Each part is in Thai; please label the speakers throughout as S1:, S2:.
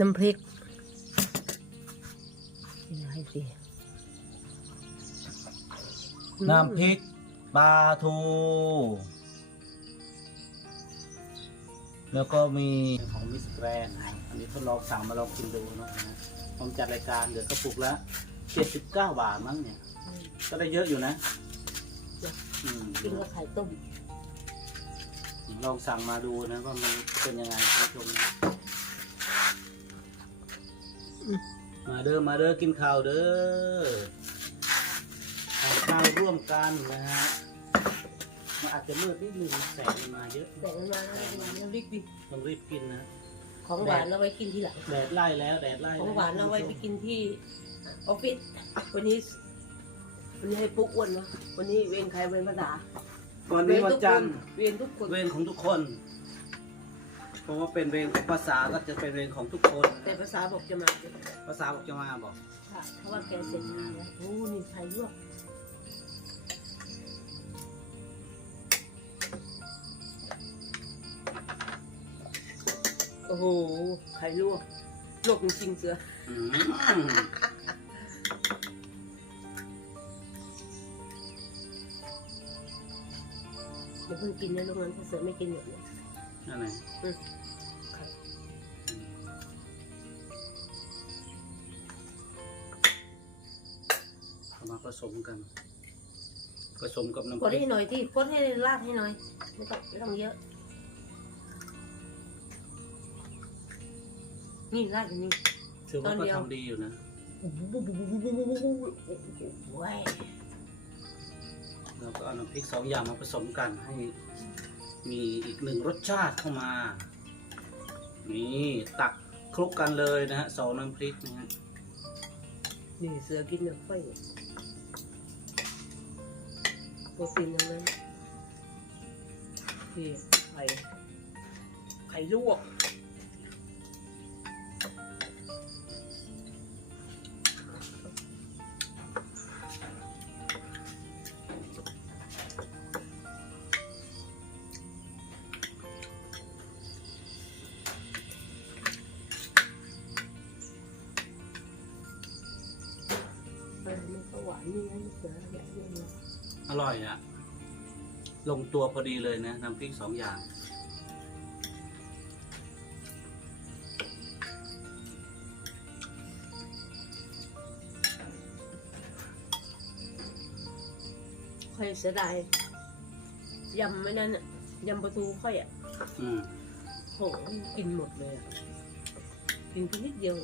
S1: น้ำพริกนี่ให้สิ
S2: น้ำพริกปลาทู แล้วก็มีของมิสแกรนด์นะครับอันนี้ทดลองสั่งมาลองกินดูเนอะนะฮะผมจัดรายการเดือดกระปุกละ79บาทมั้งเนี่ย ก็ได้เยอะอยู่นะอืม
S1: กินกับไข่ต้ม
S2: ลองสั่งมาดูนะว่ามันเป็นยังไงคุณผู้ชมนะ
S1: อื ม
S2: มาเด้อมาเด้อกินข้าวเด้อทานข้าวร่วมกันนะฮะมันอาจจะมืดนิดนึงแสงมันมาเยอะ
S1: แต่มันมาน้ำพริกดิ
S2: ต้องรีบกินนะ
S1: ของหวานเราไว้กินทีหลัง
S2: แดดไล่แล้วแดดไล่
S1: ข
S2: แล้
S1: องหวานเราไว้ไปกินที่ออฟฟิศวันนี้วันนี้ให้ปุ๊กอ้วนเนาะวันนี้เวรใครเวรภาษา
S2: วันนี้วันจันทร์
S1: เวรทุกคน
S2: เวรของทุกคน เพราะว่าเป็นเวรของภาษาก็จะเป็นเวรของทุกคน
S1: แต่ภาษาบอกจะมา
S2: ภาษาบอกจะมาบอก
S1: ค่ะเพราะว่าแกเสร็จงานแล้วโอ้นี่ไข่ลวกโอ้โหไข่ลวกลวกจริงๆเสือ
S2: อืม
S1: เดี๋ยวเพิ่งกินในโรงงานเพราะเสือไม่กินหมดเลย
S2: นั่นไง
S1: อืมค่ะ
S2: เอามาผสมกัน ผสมกับน้ำ
S1: ก
S2: พ
S1: ด
S2: ริ
S1: ให้
S2: ก
S1: หน่อยที่กดให้ลาดให้หน่อยไม่ต้องไม่ต้องเยอะ นี่ลาดอย่างนี้
S2: ถือว่า
S1: ตอน
S2: ก็
S1: เดียว
S2: ทำดีอยู่นะ
S1: เว้ย
S2: แล้วก็เอาน้ำพริกสองอย่างมาผสมกันให้ มีอีกหนึ่งรสชาติเข้ามา นี่ตักคลุกกันเลยนะฮะสองน้ำพริกนะฮะ
S1: นี่เสือกินแบบไฟโปรตีนทั้งนั้นนี่ไข่ไข่ลวก มันก็หวานนี่นะเสืออย่างนี้นะ
S2: อร่อยอะลงตัวพอดีเลยนะน้ำพริกสองอย่าง
S1: ค่อยเสียดายยำไม่นั่นอะยำประตูค่อยอะ
S2: อืม
S1: โหกินหมดเลยอะกินแค่นิดเดียว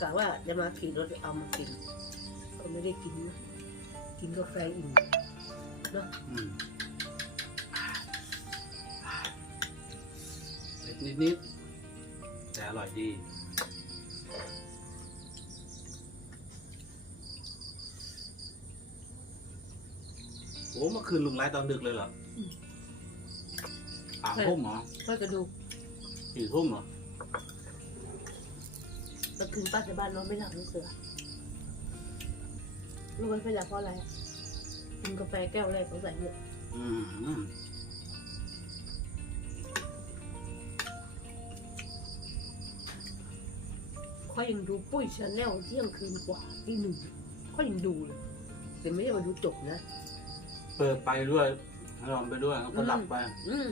S1: กะว่าจะมาขี่รถเอามากิน ก็ไม่ได้กินนะกินกาแฟอิ่มเนาะ
S2: อืมเผ็ดนิดๆแต่อร่อยดี โอ้เมื่อคืนลุงไลฟ์ตอนดึกเลยเหรอสามทุ่มเหรอ
S1: ค่อยกระดูก
S2: สี่ทุ่มเหรอ
S1: ตะคืนป้าจะบ้านนอนไม่หลับลูกเสือ ลูกไม่หลับเพราะอะไรอะกินกาแฟแก้วแรกเขาใส่เนี่ย
S2: อืม
S1: ค่อยยังดูปุ้ยชาแนลเที่ยงคืนกว่าที่หนึ่งค่อยยังดูเลยแต่ไม่ได้มาดูจบนะ
S2: เปิดไปด้วยนอนไปด้วยแล้วก็หลับไป
S1: อืม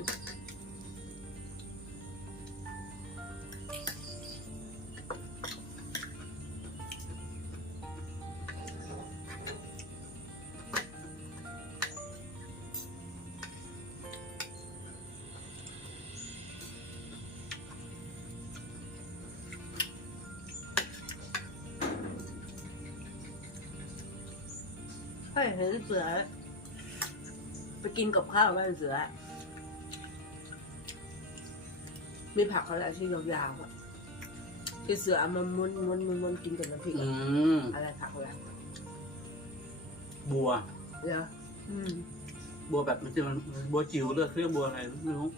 S1: ยเห็นเสือ ไปกินกับข้าวกันเสือ มีผักอะไรที่ยาวๆอะที่เสือเอามาม้วนม้วนม้วนม้วนกินกับน้ำพริก
S2: อื
S1: อะ
S2: ม
S1: อะไรผักอะไร
S2: บัว
S1: เดี๋ยวอืม
S2: บัวแบบมันจะมันบัวจิ๋วเลือกเรียกบัวอะไรไม่รู้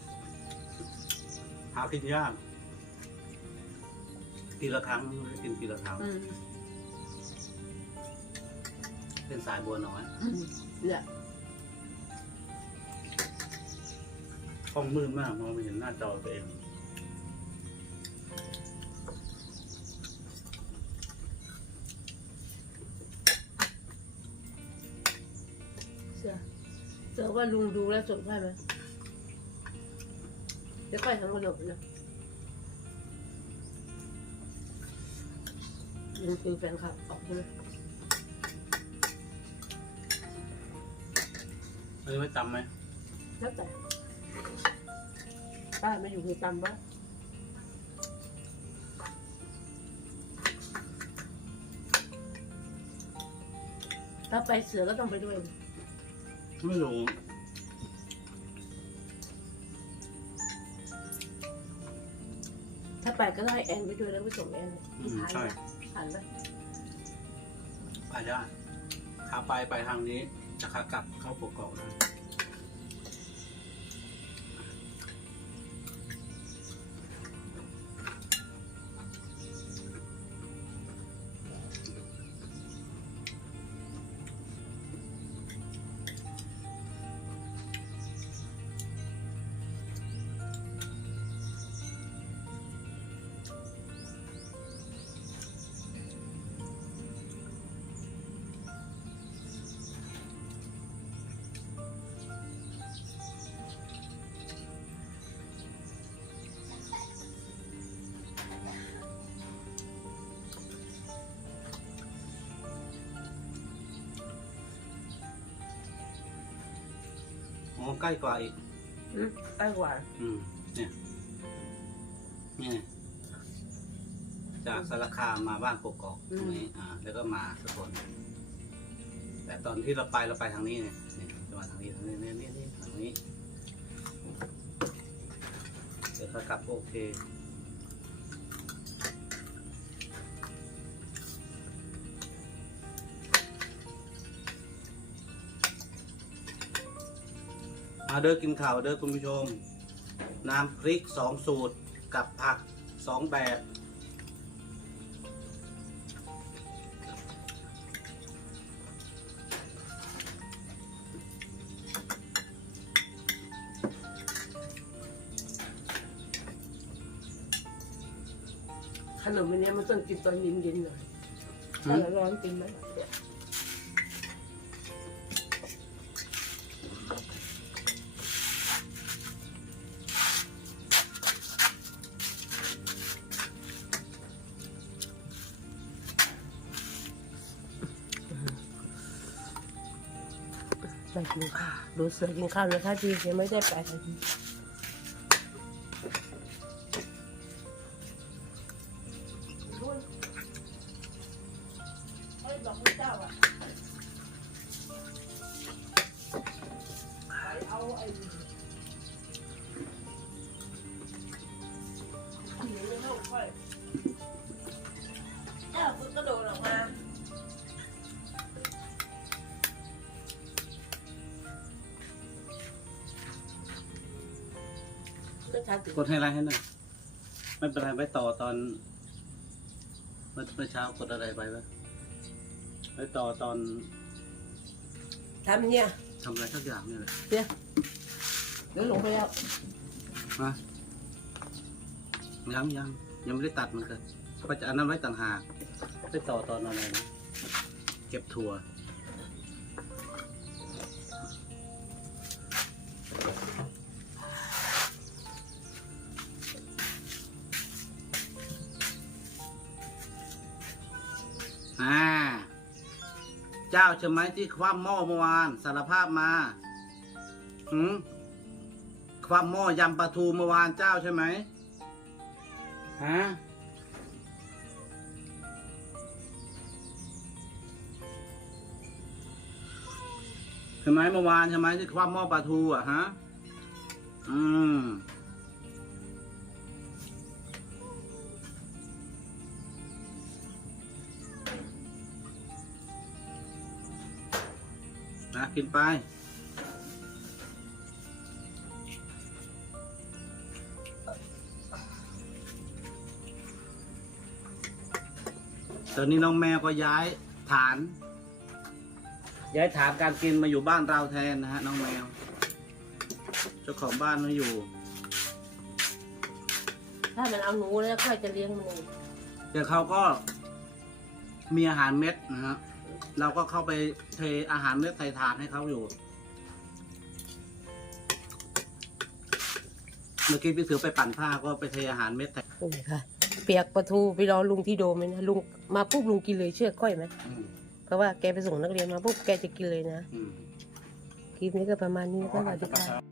S2: หากินยากทีละครั้งกินทีละครั้ง
S1: อืม
S2: เป็นสายบัวน้อย
S1: เนี่ย
S2: ห้องมืดมากมองไม่เห็นหน้าจอตัวเอง
S1: เสือเสือว่าลุงดูแลวจบได้ไหมเดี๋ยวค่อยทำขนมนะลุงคือแฟนคลับออกใช่ไหม
S2: อันนี้ไม่จำไหม
S1: แล้วแต่ป้าไม่อยู่คือตำปะถ้าไปเสือก็ต้องไปด้วย
S2: ไม่รู้
S1: ถ้าไปก็ได้แอนไปด้วยแล้วไปส่งแอน
S2: อืมใช่
S1: ผ่านไหม
S2: ไปได้ขาไปไปทางนี้ จะขากลับเข้าปกกอกนะ ใกล้กว่าอีก
S1: อืมใกล้กว่า
S2: อืมเนี่ยเนี่ยจากสารคามมาบ้านกกอกตรงนี้อ่า แล้วก็มาสกลแต่ตอนที่เราไปเราไปทางนี้เนี่ยเนี่ยจะมาทางนี้ทางนี้เนี่ยเนี่ยเนี่ยทางนี้เดี๋ยวขากลับก็โอเค มาเด้อกินข่าวเด้อคุณผู้ชม น้ำพริกสองสูตรกับผักสองแบบ
S1: ขนมอันเนี้ยมันต้องกินตอนเย็นๆหน่อย
S2: หื
S1: ถ้ามร้อนๆกินไหม มากินข้าวดูเสือกินข้าวนะคะพี่ยังไม่ได้ไปทันที ชัดถึง
S2: กดให้ไลน์ให้หน่อยไม่เป็นไรไว้ต่อตอนเมื่อเมื่อเช้ากดอะไรไปวะไว้ต่อตอน
S1: ทำเนี่ย
S2: ทำอะไรสักอย่างเนี่ยแหละ
S1: เดี๋ยวเดี๋ยวลงไปแล้ว
S2: มายังยังยังไม่ได้ตัดมันเลยก็จะอันนั้นไว้ต่างหากไปต่อตอนอะไรนะเก็บถั่ว เจ้าใช่ไหมที่คว่ำหม้อเมื่อวานสารภาพมาหืมคว่ำหม้อยำปลาทูเมื่อวานเจ้าใช่ไหมฮะใช่ไหมเมื่อวานใช่ไหมที่คว่ำหม้อปลาทูอะฮะ อืม กินไป ตอนนี้น้องแมวก็ย้ายฐาน ย้ายฐานการกินมาอยู่บ้านเราแทนนะฮะน้องแมว เจ้าของบ้านไม่อยู่
S1: ถ้ามันเอาหนูแล้วค่อยจะเลี้ยงมันเอง
S2: แต่เขาก็มีอาหารเม็ดนะฮะ เราก็เข้าไปเทอาหารเนื้อใส่ถาดให้เขาอยู่ เมื่อกี้พี่เสือไปปั่นผ้าก็ไปเทอาหารเม็ดใส่
S1: นี่ค่ะ เปียกประทูไปรอลุงที่โดมเลยนะลุงมาปุ๊บลุงกินเลยเชื่อค่อยไหม
S2: ม
S1: เพราะว่าแกไปส่งนักเรียนมาปุ๊บแกจะกินเลยนะคลิปนี้ก็ประมาณนี้นะคะสวัสดีค่ะ